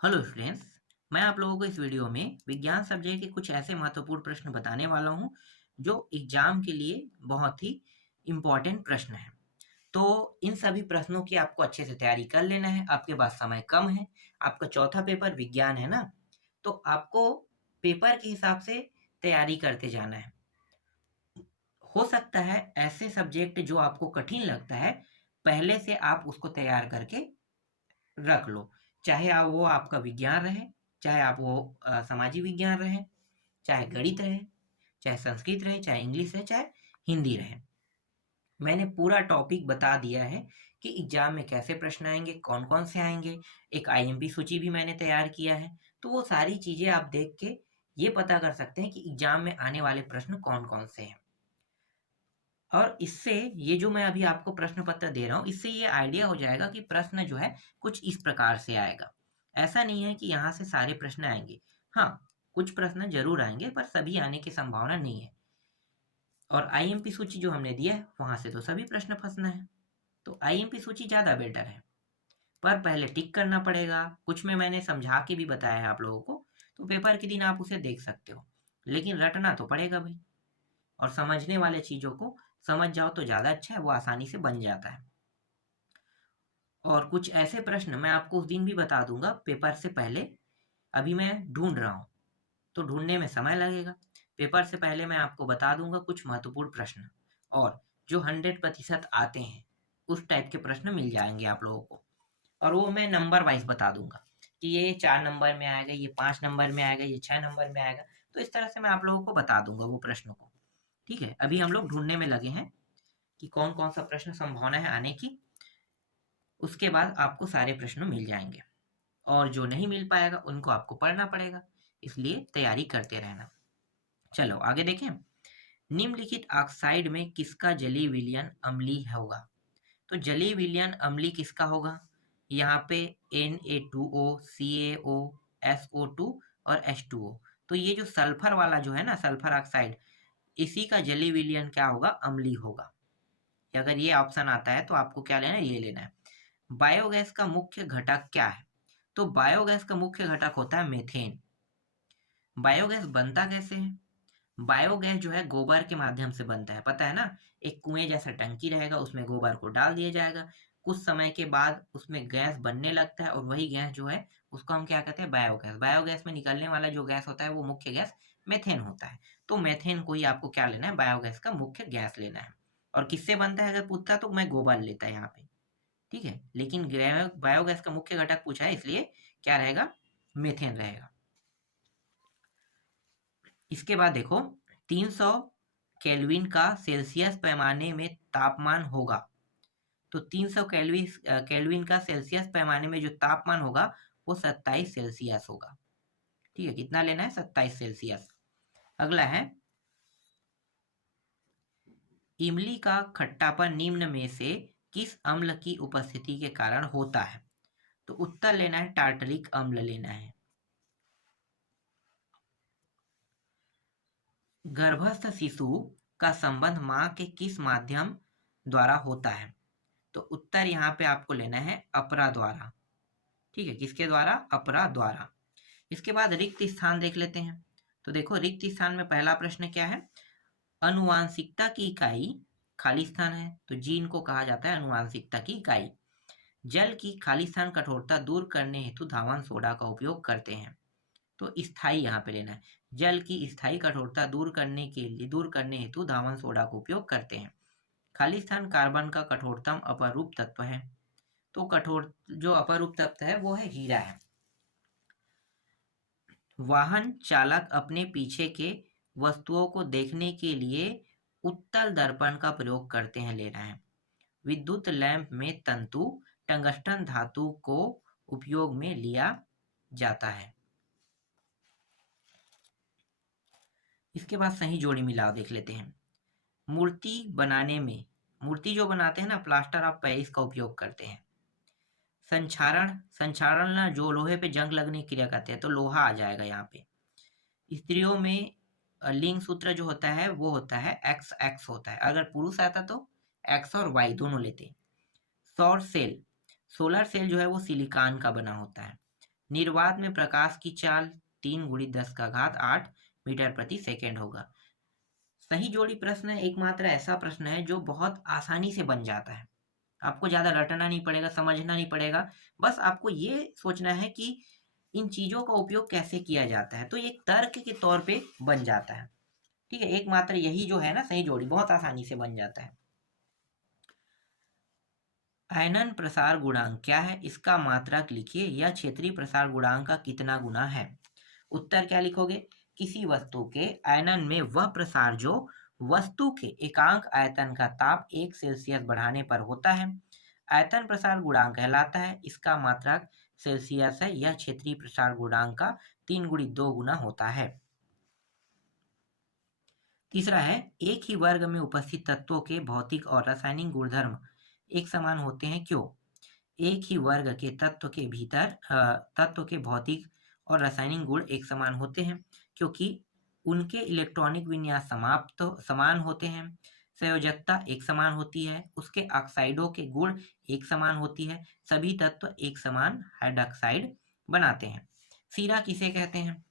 Hello students. मैं आप लोगों को इस वीडियो में विज्ञान सब्जेक्ट के कुछ ऐसे महत्वपूर्ण प्रश्न बताने वाला हूं जो एग्जाम के लिए बहुत ही इम्पोर्टेंट प्रश्न हैं। तो इन सभी प्रश्नों की आपको अच्छे से तैयारी कर लेना है। आपके पास समय कम है, आपका चौथा पेपर विज्ञान है ना, तो आपको पेपर के हिसाब से तैयारी करते जाना है। हो सकता है ऐसे सब्जेक्ट जो आपको कठिन लगता है पहले से आप उसको तैयार करके रख लो। चाहे वो आपका विज्ञान रहे, चाहे आप वो सामाजिक विज्ञान रहे, चाहे गणित रहे, चाहे संस्कृत रहे, चाहे इंग्लिश रहे, चाहे हिंदी रहे। मैंने पूरा टॉपिक बता दिया है कि एग्जाम में कैसे प्रश्न आएंगे, कौन कौन से आएंगे। एक आईएमपी सूची भी मैंने तैयार किया है। तो वो सारी चीजें आप देख के ये पता कर सकते हैं कि एग्जाम में आने वाले प्रश्न कौन कौन से हैं। और इससे ये जो मैं अभी आपको प्रश्न पत्र दे रहा हूँ, इससे ये आइडिया हो जाएगा कि प्रश्न जो है कुछ इस प्रकार से आएगा। ऐसा नहीं है कि यहाँ से सारे प्रश्न आएंगे। हाँ, कुछ प्रश्न जरूर आएंगे पर सभी आने की संभावना नहीं है। और आईएमपी सूची जो हमने दिया है वहां से तो सभी प्रश्न फंसना है, तो आईएमपी सूची ज्यादा बेटर है। पर पहले टिक करना पड़ेगा। कुछ में मैंने समझा के भी बताया है आप लोगों को, तो पेपर के दिन आप उसे देख सकते हो। लेकिन रटना तो पड़ेगा भाई। और समझने वाले चीजों को समझ जाओ तो ज्यादा अच्छा है, वो आसानी से बन जाता है। और कुछ ऐसे प्रश्न मैं आपको उस दिन भी बता दूंगा पेपर से पहले। अभी मैं ढूंढ रहा हूँ तो ढूंढने में समय लगेगा। पेपर से पहले मैं आपको बता दूंगा कुछ महत्वपूर्ण प्रश्न, और जो 100% आते हैं उस टाइप के प्रश्न मिल जाएंगे आप लोगों को। और वो मैं नंबर वाइज बता दूंगा कि ये 4 नंबर में आएगा, ये 5 नंबर में आएगा, ये 6 नंबर में आएगा। तो इस तरह से मैं आप लोगों को बता दूंगा वो प्रश्नों को। ठीक है, अभी हम लोग ढूंढने में लगे हैं कि कौन कौन सा प्रश्न संभावना है आने की। उसके बाद आपको सारे प्रश्न मिल जाएंगे, और जो नहीं मिल पाएगा उनको आपको पढ़ना पड़ेगा। इसलिए तैयारी करते रहना। चलो आगे देखें। निम्नलिखित ऑक्साइड में किसका जलीय विलयन अम्लीय होगा? तो जलीय विलयन अम्लीय किसका होगा? यहाँ पे Na2O, CaO, SO2 और H2O। तो ये जो सल्फर वाला जो है ना, सल्फर ऑक्साइड, इसी का जलीय विलयन क्या होगा? अम्लीय होगा। अगर ये ऑप्शन आता है तो आपको क्या लेना है? ये लेना है। बायोगैस का मुख्य घटक क्या है? तो बायोगैस का मुख्य घटक होता है मीथेन। बायोगैस बनता कैसे है? बायोगैस जो है गोबर के माध्यम से बनता है, पता है ना। एक कुएं जैसा टंकी रहेगा, उसमें गोबर को डाल दिया जाएगा। कुछ समय के बाद उसमें गैस बनने लगता है, और वही गैस जो है उसको हम क्या कहते हैं? बायोगैस। बायोगैस में निकलने वाला जो गैस होता है वो मुख्य गैस मेथेन होता है। तो मेथेन को ही आपको क्या लेना है? बायोगैस का मुख्य गैस लेना है। और किससे बनता है अगर पूछता तो मैं गोबर लेता यहाँ पे। ठीक है, लेकिन बायोगैस का मुख्य घटक पूछा है इसलिए क्या रहेगा? मीथेन रहेगा। इसके बाद देखो, 300 केल्विन का सेल्सियस पैमाने में तापमान होगा। तो 300 केल्विन का सेल्सियस पैमाने में जो तापमान होगा वो 27 सेल्सियस होगा। ठीक है, कितना लेना है? 27 सेल्सियस। अगला है, इमली का खट्टापन निम्न में से किस अम्ल की उपस्थिति के कारण होता है? तो उत्तर लेना है टार्टरिक अम्ल लेना है। गर्भस्थ शिशु का संबंध मां के किस माध्यम द्वारा होता है? तो उत्तर यहाँ पे आपको लेना है अपरा द्वारा। ठीक है, किसके द्वारा? अपरा द्वारा। इसके बाद रिक्त स्थान देख लेते हैं। तो देखो, रिक्त स्थान में पहला प्रश्न क्या है? अनुवांशिकता की इकाई खाली स्थान है, तो जीन को कहा जाता है अनुवांशिकता की इकाई। जल की खाली स्थान कठोरता दूर करने हेतु धावन सोडा का उपयोग करते हैं। तो स्थाई यहाँ पे लेना है। जल की स्थायी कठोरता दूर करने हेतु धावन सोडा का उपयोग करते हैं। खाली स्थान कार्बन का कठोरतम अपरूप तत्व है। तो कठोर जो अपरूप तत्व है वो है हीरा है। वाहन चालक अपने पीछे के वस्तुओं को देखने के लिए उत्तल दर्पण का प्रयोग करते हैं, लेना है। विद्युत लैंप में तंतु टंगस्टन धातु को उपयोग में लिया जाता है। इसके बाद सही जोड़ी मिलाओ देख लेते हैं। मूर्ति बनाने में, मूर्ति जो बनाते हैं ना, प्लास्टर ऑफ पेरिस का उपयोग करते हैं। संक्षारण, संक्षारण ना जो लोहे पे जंग लगने की क्रिया करते हैं, तो लोहा आ जाएगा यहाँ पे। स्त्रियों में लिंग सूत्र जो होता है वो होता है एक्स एक्स होता है। अगर पुरुष आता तो एक्स और वाई दोनों लेते। सौर सेल, सोलर सेल जो है वो सिलिकॉन का बना होता है। निर्वात में प्रकाश की चाल 3 × 10⁸ मीटर प्रति सेकेंड होगा। सही जोड़ी प्रश्न एकमात्र ऐसा प्रश्न है जो बहुत आसानी से बन जाता है। आपको ज़्यादा रटना नहीं पड़ेगा, समझना नहीं पड़ेगा, बस आपको ये सोचना है कि इन चीज़ों का उपयोग कैसे किया जाता है, तो ये तर्क के तौर पे बन जाता है। ठीक है, एकमात्र यही जो है ना सही जोड़ी, बहुत आसानी से बन जाता है। आयनन प्रसार गुणांक क्या है? इसका मात्रक लिखिए। यह क्षेत्रीय प्रसार गुणांक का कितना गुना है? उत्तर क्या लिखोगे? किसी वस्तु के आयनन में वह प्रसार जो वस्तु के एकांक आयतन का ताप 1 सेल्सियस बढ़ाने पर होता है, आयतन प्रसार गुणांक कहलाता है। इसका मात्रक सेल्सियस है। यह क्षेत्रीय प्रसार गुणांक का 3 × 2 गुना होता है। तीसरा है, एक ही वर्ग में उपस्थित तत्वों के भौतिक और रासायनिक गुणधर्म एक समान होते हैं, क्यों? एक ही वर्ग के तत्व के भीतर तत्व के भौतिक और रासायनिक गुण एक समान होते हैं क्योंकि उनके इलेक्ट्रॉनिक विन्यास समान होते हैं, संयोजकता एक समान होती है, उसके ऑक्साइडों के गुण एक समान होती है, सभी तत्व एक समान हाइड्रॉक्साइड बनाते हैं। सीरा किसे कहते हैं?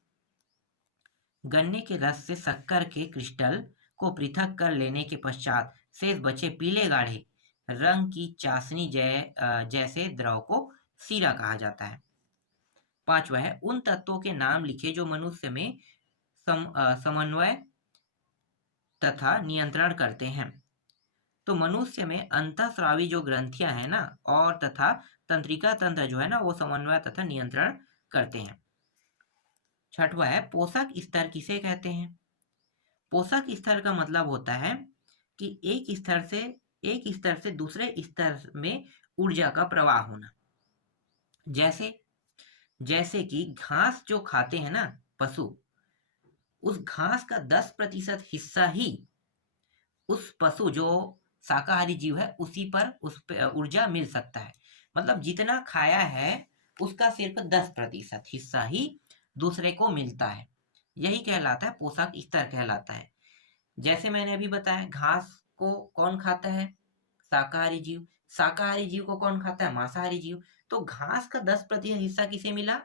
गन्ने के रस से शक्कर के क्रिस्टल को पृथक कर लेने के पश्चात शेष बचे पीले गाढ़े रंग की चाशनी जैसे द्रव को सीरा कहा जाता है। पांचवा है, उन तत्वों के नाम लिखे जो मनुष्य में समन्वय तथा नियंत्रण करते हैं। तो मनुष्य में अंतःस्रावी जो ग्रंथियां हैं ना और तथा तंत्रिका तंत्र जो है ना वो समन्वय तथा नियंत्रण करते हैं। छठवा है, पोषक स्तर किसे कहते हैं? पोषक स्तर का मतलब होता है कि एक स्तर से दूसरे स्तर में ऊर्जा का प्रवाह होना। जैसे कि घास जो खाते हैं ना पशु, उस घास का 10% हिस्सा ही उस पशु जो शाकाहारी जीव है उसी पर उस ऊर्जा मिल सकता है। मतलब जितना खाया है उसका सिर्फ 10% हिस्सा ही दूसरे को मिलता है। यही कहलाता है पोषक स्तर कहलाता है। जैसे मैंने अभी बताया, घास को कौन खाता है? शाकाहारी जीव। शाकाहारी जीव को कौन खाता है? मांसाहारी जीव। तो घास का 10% हिस्सा किसे मिला?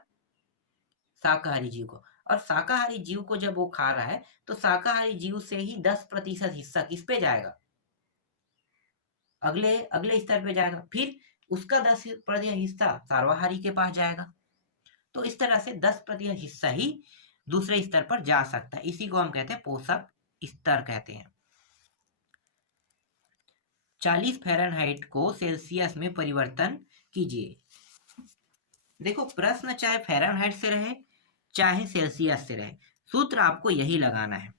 शाकाहारी जीव को। और शाकाहारी जीव को जब वो खा रहा है तो शाकाहारी जीव से ही 10% हिस्सा किस पे जाएगा? अगले अगले स्तर पे जाएगा। फिर उसका 10% हिस्सा सर्वाहारी के पास जाएगा। तो इस तरह से 10% हिस्सा ही दूसरे स्तर पर जा सकता है। इसी को हम कहते हैं पोषक स्तर कहते हैं। 40 फ़ारेनहाइट को सेल्सियस में परिवर्तन कीजिए। देखो, प्रश्न चाहे फ़ारेनहाइट से रहे चाहे सेल्सियस से रहे, सूत्र आपको यही लगाना है।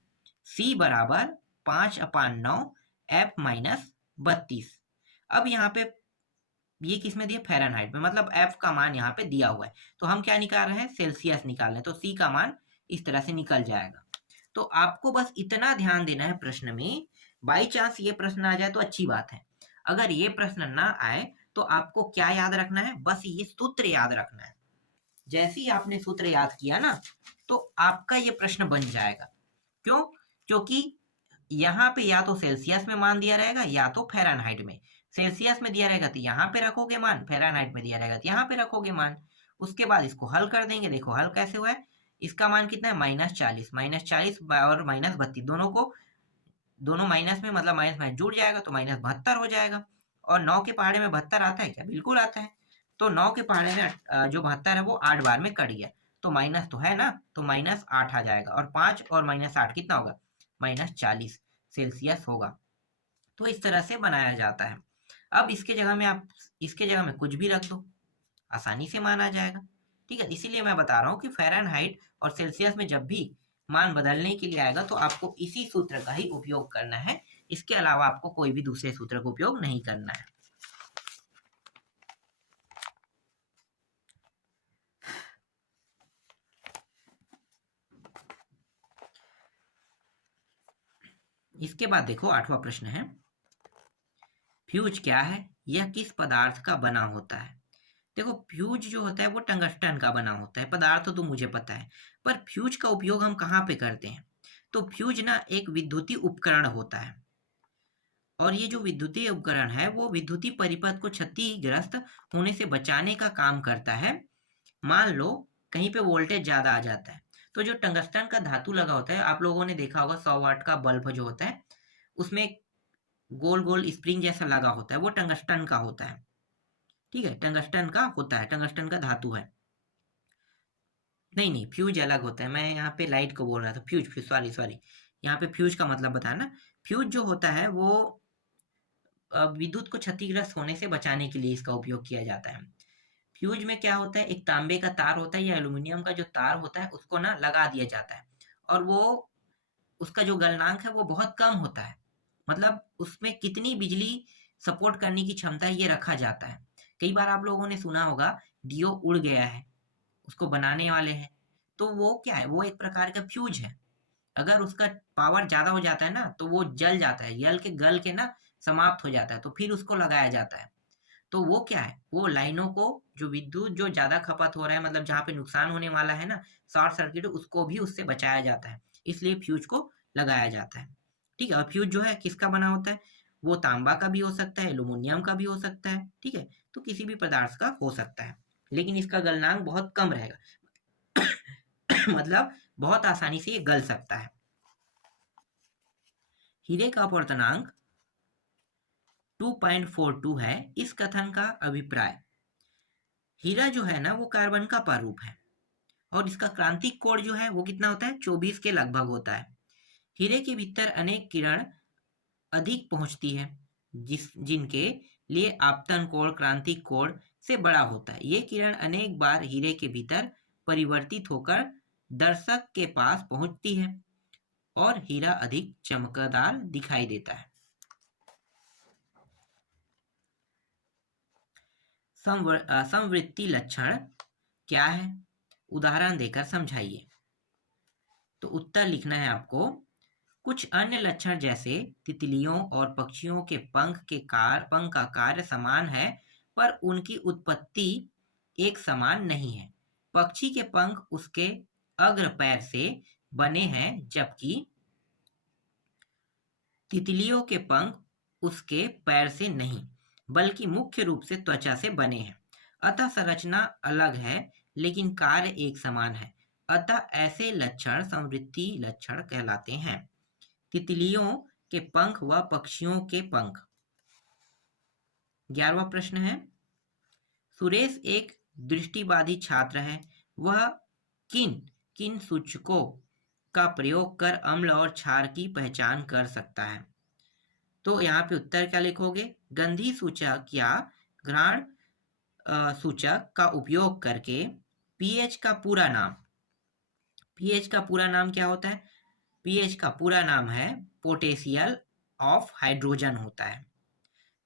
C बराबर 5/9 F - 32। अब यहाँ पे ये किस में दिया? फ़ारेनहाइट में, मतलब F का मान यहाँ पे दिया हुआ है। तो हम क्या निकाल रहे हैं? सेल्सियस निकाल रहे हैं। तो C का मान इस तरह से निकल जाएगा। तो आपको बस इतना ध्यान देना है प्रश्न में। बाई चांस ये प्रश्न आ जाए तो अच्छी बात है, अगर ये प्रश्न ना आए तो आपको क्या याद रखना है? बस ये सूत्र याद रखना है। जैसे ही आपने सूत्र याद किया ना तो आपका ये प्रश्न बन जाएगा। क्यों? क्योंकि यहाँ पे या तो सेल्सियस में मान दिया रहेगा या तो फ़ारेनहाइट में। सेल्सियस में दिया रहेगा तो यहाँ पे रखोगे मान, फ़ारेनहाइट में दिया रहेगा तो यहाँ पे रखोगे मान। उसके बाद इसको हल कर देंगे। देखो हल कैसे हुआ है। इसका मान कितना है? -40 और -32 दोनों माइनस में, मतलब माइनस में जुड़ जाएगा तो -72 हो जाएगा। और 9 के पहाड़े में 72 आता है क्या? बिल्कुल आता है। तो 9 के पहाड़े में जो 72 है वो 8 बार में कट गया तो माइनस तो है ना, तो -8 आ जाएगा। और 5 और -8 कितना होगा? -40 सेल्सियस होगा। तो इस तरह से बनाया जाता है। अब इसके जगह में कुछ भी रख दो, आसानी से मान आ जाएगा। ठीक है, इसीलिए मैं बता रहा हूँ कि फ़ारेनहाइट और सेल्सियस में जब भी मान बदलने के लिए आएगा तो आपको इसी सूत्र का ही उपयोग करना है। इसके अलावा आपको कोई भी दूसरे सूत्र का उपयोग नहीं करना है। इसके बाद देखो 8वां प्रश्न है, फ्यूज क्या है? यह किस पदार्थ का बना होता है? देखो, फ्यूज जो होता है वो टंगस्टन का बना होता है। पदार्थ तो मुझे पता है, पर फ्यूज का उपयोग हम कहाँ पे करते हैं? तो फ्यूज ना एक विद्युतीय उपकरण होता है और ये जो विद्युतीय उपकरण है वो विद्युतीय परिपथ को क्षतिग्रस्त होने से बचाने का काम करता है। मान लो कहीं पे वोल्टेज ज़्यादा आ जाता है, तो जो टंगस्टन का धातु लगा होता है, आप लोगों ने देखा होगा 100 वाट का बल्ब जो होता है, उसमें गोल गोल स्प्रिंग जैसा लगा होता है, वो टंगस्टन का होता है। ठीक है, टंगस्टन का होता है, टंगस्टन का धातु है। नहीं नहीं, फ्यूज अलग होता है, मैं यहाँ पे लाइट को बोल रहा था, फ्यूज फ्यूज, सॉरी सॉरी, यहाँ पे फ्यूज का मतलब बताया ना। फ्यूज जो होता है वो विद्युत को क्षतिग्रस्त होने से बचाने के लिए इसका उपयोग किया जाता है। फ्यूज में क्या होता है, एक तांबे का तार होता है या एल्यूमिनियम का जो तार होता है, उसको ना लगा दिया जाता है, और वो उसका जो गलनांक है वो बहुत कम होता है, मतलब उसमें कितनी बिजली सपोर्ट करने की क्षमता है ये रखा जाता है। कई बार आप लोगों ने सुना होगा डियो उड़ गया है, उसको बनाने वाले हैं, तो वो क्या है, वो एक प्रकार का फ्यूज है। अगर उसका पावर ज़्यादा हो जाता है ना, तो वो जल जाता है, जल के गल के ना समाप्त हो जाता है, तो फिर उसको लगाया जाता है। तो वो क्या है, वो लाइनों को, जो विद्युत जो ज़्यादा खपत हो रहा है, मतलब जहाँ पे नुकसान होने वाला है ना, शॉर्ट सर्किट, उसको भी उससे बचाया जाता है, इसलिए फ्यूज को लगाया जाता है। ठीक है, और फ्यूज जो है किसका बना होता है, वो तांबा का भी हो सकता है, एल्यूमिनियम का भी हो सकता है, ठीक है, तो किसी भी पदार्थ का हो सकता है, लेकिन इसका गलनांक बहुत कम रहेगा। मतलब बहुत आसानी से ये गल सकता है। हीरे का अपवर्तनांक 2.42 है। इस कथन का अभिप्राय, हीरा जो है ना वो कार्बन का प्रारूप है, और इसका क्रांतिक कोण जो है वो कितना होता है, 24 के लगभग होता है। हीरे के भीतर अनेक किरण अधिक पहुंचती है, जिनके लिए आपतन कोण क्रांतिक कोण से बड़ा होता है। ये किरण अनेक बार हीरे के भीतर परिवर्तित होकर दर्शक के पास पहुंचती है, और हीरा अधिक चमकदार दिखाई देता है। समवृत्ति लक्षण क्या है, उदाहरण देकर समझाइए। तो उत्तर लिखना है आपको। कुछ अन्य लक्षण जैसे तितलियों और पक्षियों के पंख का कार्य समान है, पर उनकी उत्पत्ति एक समान नहीं है। पक्षी के पंख उसके अग्र पैर से बने हैं, जबकि तितलियों के पंख उसके पैर से नहीं, बल्कि मुख्य रूप से त्वचा से बने हैं। अतः संरचना अलग है, लेकिन कार्य एक समान है। अतः ऐसे लक्षण समवृत्ति लक्षण कहलाते हैं। तितलियों के पंख व पक्षियों के पंख। 11वां प्रश्न है, सुरेश एक दृष्टिबाधित छात्र है, वह किन किन सूचकों का प्रयोग कर अम्ल और क्षार की पहचान कर सकता है। तो यहाँ पे उत्तर क्या लिखोगे, गंधी सूचक या घ्राण सूचक का उपयोग करके पीएच का पूरा नाम, पीएच का पूरा नाम क्या होता है, पीएच का पूरा नाम है पोटेशियल ऑफ हाइड्रोजन होता है।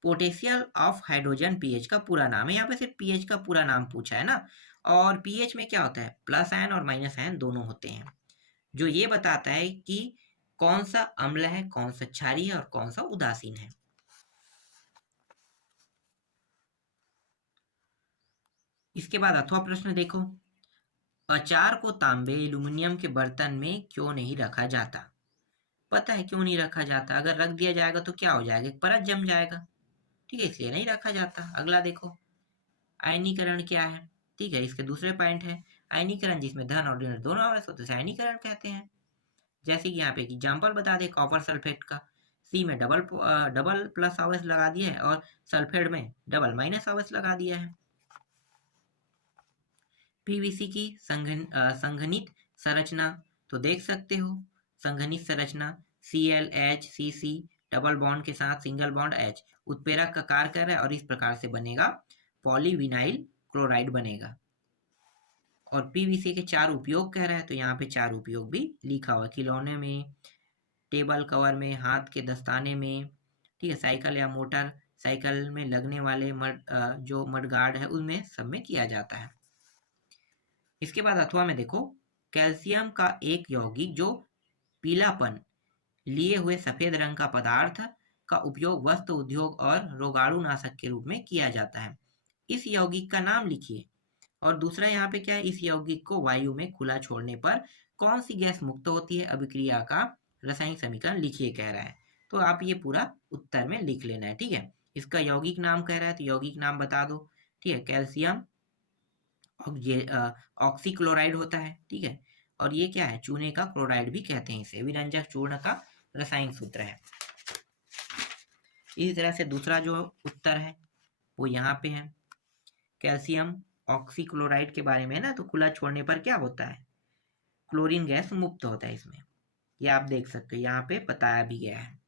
पोटेशियल ऑफ हाइड्रोजन पीएच का पूरा नाम है। यहाँ पे सिर्फ पीएच का पूरा नाम पूछा है ना, और पीएच में क्या होता है, प्लस आयन और माइनस आयन दोनों होते हैं, जो ये बताता है कि कौन सा अम्ल है, कौन सा क्षारीय है और कौन सा उदासीन है। इसके बाद अथवा प्रश्न देखो, अचार को तांबे एल्यूमिनियम के बर्तन में क्यों नहीं रखा जाता। पता है क्यों नहीं रखा जाता, अगर रख दिया जाएगा तो क्या हो जाएगा, एक परत जम जाएगा, ठीक है, इसलिए नहीं रखा जाता। अगला देखो, आयनीकरण क्या है, ठीक है, इसके दूसरे पॉइंट है, आयनीकरण जिसमें धन और ऋण दोनों आवेश होते हैं आयनीकरण कहते हैं। जैसे कि यहाँ पे एग्जाम्पल बता दे कॉपर सल्फेट का, सी में डबल प्लस आवेश लगा दिया है, और सल्फेट में डबल माइनस आवेश लगा दिया है। पीवीसी की संघनित संरचना, तो देख सकते हो संघनित संरचना ClHCC डबल बॉन्ड के साथ सिंगल बॉन्ड H उत्प्रेरक का कार्य कर रहा है, और इस प्रकार से बनेगा पॉलीविनाइल क्लोराइड बनेगा। और पीवीसी के 4 उपयोग कह रहा है, तो यहाँ पे 4 उपयोग भी लिखा हुआ, खिलौने में, टेबल कवर में, हाथ के दस्ताने में, ठीक है, साइकिल या मोटर साइकिल में लगने वाले जो मडगार्ड है उनमें सब में किया जाता है। इसके बाद अथवा में देखो, कैल्शियम का एक यौगिक जो पीलापन लिए हुए सफेद रंग का पदार्थ का उपयोग वस्त्र उद्योग और रोगाणुनाशक के रूप में किया जाता है। इस यौगिक का नाम लिखिए। और दूसरा यहाँ पे क्या है, इस यौगिक को वायु में खुला छोड़ने पर कौन सी गैस मुक्त होती है, अभिक्रिया का रासायनिक समीकरण लिखिए कह रहा है। तो आप ये पूरा उत्तर में लिख लेना है, ठीक है। इसका यौगिक नाम कह रहा है, तो यौगिक नाम बता दो, ठीक है, कैल्शियम और ये ऑक्सीक्लोराइड होता है, ठीक है। और ये क्या है, चूने का क्लोराइड भी कहते हैं इसे, विरंजक चूर्ण का रासायनिक सूत्र है। इसी तरह से दूसरा जो उत्तर है वो यहाँ पे है। कैल्शियम ऑक्सीक्लोराइड के बारे में ना, तो खुला छोड़ने पर क्या होता है, क्लोरीन गैस मुक्त होता है इसमें, ये आप देख सकते हो, यहाँ पे बताया भी गया है।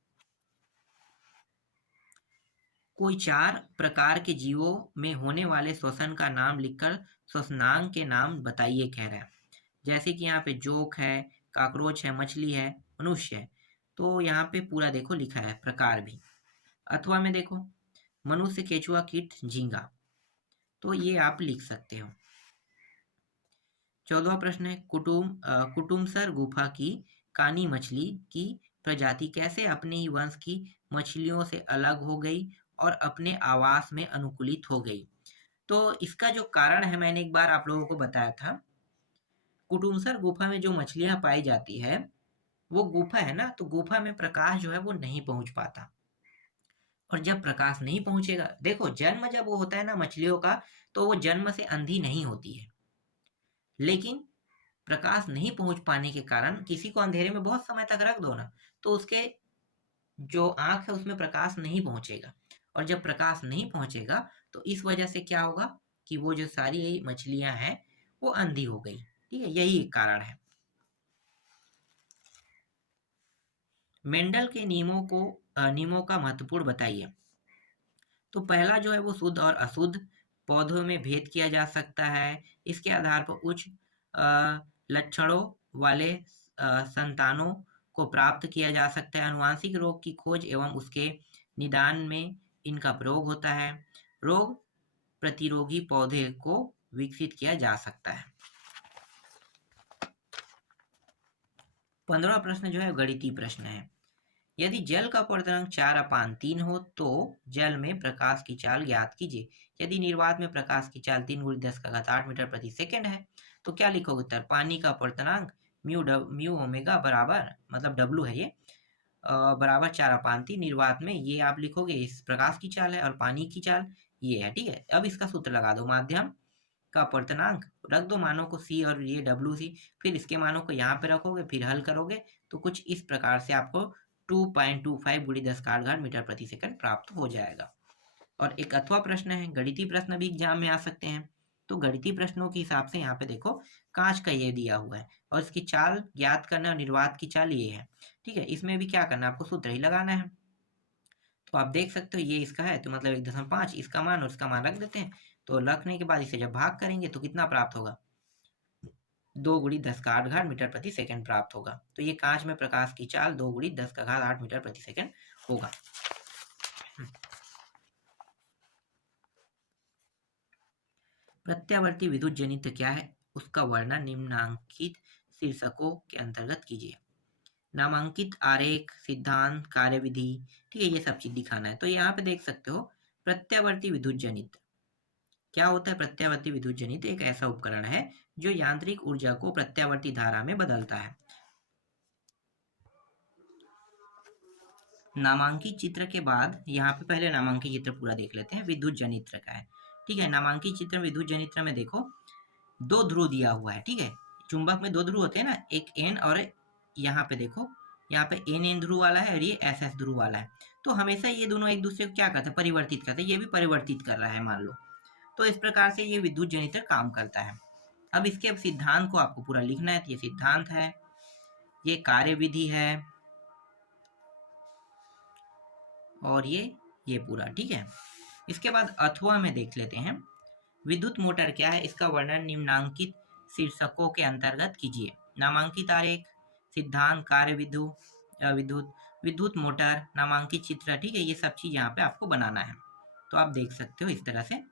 कोई 4 प्रकार के जीवों में होने वाले श्वसन का नाम लिखकर श्वसनांग के नाम बताइए कह रहा है। जैसे कि यहाँ पे जोक है, काकरोच है, मछली है, मनुष्य है। तो यहाँ पे पूरा देखो लिखा है प्रकार भी। अथवा में देखो मनुष्य, केचुआ, कीट, झींगा, तो ये आप लिख सकते हो। 14वां प्रश्न है, कुटुमसर गुफा की कानी मछली की प्रजाति कैसे अपने ही वंश की मछलियों से अलग हो गई और अपने आवास में अनुकूलित हो गई। तो इसका जो कारण है मैंने एक बार आप लोगों को बताया था। कुटुमसर गुफा में जो मछलियां पाई जाती है, वो गुफा है ना, तो गुफा में प्रकाश जो है वो नहीं पहुंच पाता। और जब प्रकाश नहीं पहुंचेगा, देखो जन्म जब वो होता है ना मछलियों का, तो वो जन्म से अंधी नहीं होती है, लेकिन प्रकाश नहीं पहुंच पाने के कारण किसी को अंधेरे में बहुत समय तक रख दो ना, तो उसके जो आंख है उसमें प्रकाश नहीं पहुंचेगा। और जब प्रकाश नहीं पहुंचेगा तो इस वजह से क्या होगा कि वो जो सारी मछलियां हैं वो अंधी हो गई, ठीक है, यही एक कारण है। मेंडल के नियमों का महत्वपूर्ण बताइए। तो पहला जो है वो शुद्ध और अशुद्ध पौधों में भेद किया जा सकता है। इसके आधार पर उच्च लक्षणों वाले संतानों को प्राप्त किया जा सकता है। आनुवांशिक रोग की खोज एवं उसके निदान में इनका प्रयोग होता है। रोग प्रतिरोधी पौधे को विकसित किया जा सकता है। 15वां प्रश्न जो है गणितीय प्रश्न है। यदि जल का अपवर्तनांक 4/3 हो तो जल में प्रकाश की चाल ज्ञात कीजिए। यदि निर्वात में प्रकाश की चाल 3 × 10⁸ मीटर प्रति सेकंड है तो क्या लिखोगे उत्तर, पानी का अपवर्तनांक म्यू ओमेगा बराबर, मतलब डब्लू है ये, बराबर 4/3 निर्वात में, ये आप लिखोगे, इस प्रकाश की चाल है, और पानी की चाल ये है, ठीक है। अब इसका सूत्र लगा दो, माध्यम का अपवर्तनांक रख दो मानों को c और ये WC, फिर इसके मानों को यहाँ पे रखोगे, फिर हल करोगे तो कुछ इस प्रकार से आपको 2.25 × 10⁻⁷ मीटर प्रति सेकंड प्राप्त हो जाएगा। और एक अथवा प्रश्न है, गणितीय प्रश्न भी एग्जाम में आ सकते हैं। तो गणितीय प्रश्नों के हिसाब से यहाँ पे देखो कांच का ये दिया हुआ है और इसकी चाल ज्ञात करना और निर्वात की चाल ये है, ठीक है। इसमें भी क्या करना है, आपको सूत्र ही लगाना है। तो आप देख सकते हो ये इसका है, तो मतलब 1.5 इसका मान और इसका मान रख देते हैं। तो रखने के बाद इसे जब भाग करेंगे तो कितना प्राप्त होगा, 2 × 10⁻⁸ मीटर प्रति सेकंड प्राप्त होगा। तो ये कांच में प्रकाश की चाल 2 × 10⁸ मीटर प्रति सेकंड होगा। प्रत्यावर्ती विद्युत जनित्र क्या है, उसका वर्णन निम्नांकित शीर्षकों के अंतर्गत कीजिए। नामांकित आरेख, सिद्धांत, कार्यविधि, ठीक है, ये सब चीज दिखाना है। तो यहाँ पे देख सकते हो प्रत्यावर्ती विद्युत जनित्र क्या होता है। प्रत्यावर्ती विद्युत जनित्र एक ऐसा उपकरण है जो यांत्रिक ऊर्जा को प्रत्यावर्ती धारा में बदलता है। नामांकित चित्र के बाद यहाँ पे पहले नामांकित चित्र पूरा देख लेते हैं, विद्युत जनित्र का है, ठीक है। नामांकित चित्र विद्युत जनित्र में देखो 2 ध्रुव दिया हुआ है, ठीक है। चुंबक में 2 ध्रुव होते हैं ना, एक N और यहाँ पे देखो, यहाँ पे N ध्रुव वाला है और ये SS ध्रुव वाला है। तो हमेशा ये दोनों एक दूसरे को क्या करते हैं, परिवर्तित करते हैं। ये भी परिवर्तित कर रहा है मान लो, तो इस प्रकार से ये विद्युत जनित्र काम करता है। अब इसके सिद्धांत को आपको पूरा लिखना है, तो ये सिद्धांत है, ये कार्यविधि है, और ये पूरा, ठीक है। इसके बाद अथवा में देख लेते हैं, विद्युत मोटर क्या है, इसका वर्णन निम्नांकित शीर्षकों के अंतर्गत कीजिए। नामांकित आरेख, सिद्धांत, कार्य विद्युत विद्युत मोटर, नामांकित चित्र, ठीक है, ये सब चीज यहाँ पे आपको बनाना है। तो आप देख सकते हो इस तरह से।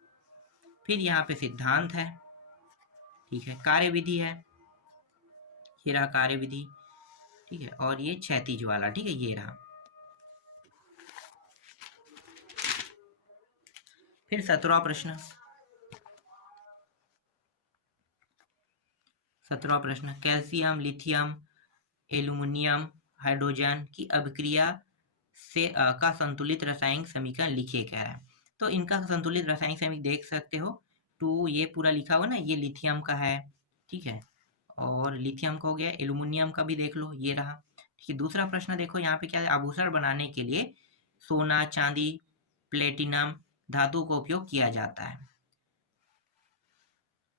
फिर यहाँ पे सिद्धांत है, ठीक है, कार्यविधि है, ये रहा कार्यविधि, ठीक है, और ये क्षैतिज वाला, ठीक है, ये रहा। फिर 17वां प्रश्न, 17वां प्रश्न, कैल्शियम, लिथियम, एल्यूमिनियम, हाइड्रोजन की अभिक्रिया से का संतुलित रासायनिक समीकरण लिखिए कह रहा है। तो इनका संतुलित रासायनिक समीकरण देख सकते हो, 2 ये पूरा लिखा हुआ ना, ये लिथियम का है, ठीक है, और लिथियम का हो गया, एल्यूमिनियम का भी देख लो, ये रहा। ठीक है, दूसरा प्रश्न देखो यहाँ पे क्या है, आभूषण बनाने के लिए सोना, चांदी, प्लेटिनम धातु का उपयोग किया जाता है।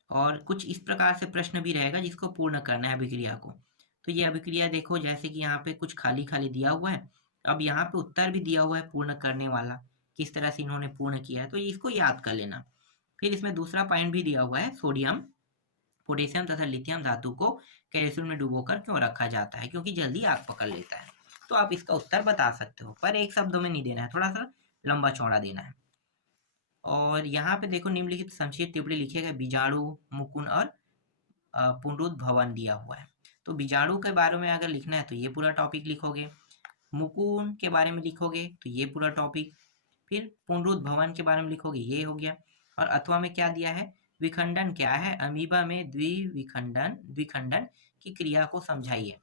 और कुछ इस प्रकार से प्रश्न भी रहेगा जिसको पूर्ण करना है अभिक्रिया को। तो ये अभिक्रिया देखो, जैसे कि यहाँ पे कुछ खाली खाली दिया हुआ है, अब यहाँ पे उत्तर भी दिया हुआ है पूर्ण करने वाला, किस तरह से इन्होंने पूर्ण किया है, तो इसको याद कर लेना। फिर इसमें दूसरा पॉइंट भी दिया हुआ है, सोडियम, पोटेशियम तथा लिथियम धातु को कैल्शियम में डुबोकर क्यों रखा जाता है, क्योंकि जल्दी आग पकड़ लेता है। तो आप इसका उत्तर बता सकते हो, पर एक शब्दों में नहीं देना है, थोड़ा सा लंबा चौड़ा देना है। और यहाँ पे देखो निम्नलिखित संक्षिप्त टिप्पणी लिखिएगा, बीजाणु, मुकुंद और पुनरुद्भवन दिया हुआ है। तो बीजाणु के बारे में अगर लिखना है तो ये पूरा टॉपिक लिखोगे, मुकुंद के बारे में लिखोगे तो ये पूरा टॉपिक, फिर पुनरुद्भवन के बारे में लिखोगे, ये हो गया। और अथवा में क्या दिया है, विखंडन क्या है, अमीबा में द्विखंडन की क्रिया को समझाइए।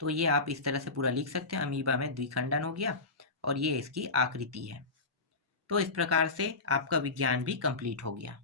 तो ये आप इस तरह से पूरा लिख सकते हैं, अमीबा में द्विखंडन हो गया और ये इसकी आकृति है। तो इस प्रकार से आपका विज्ञान भी कंप्लीट हो गया।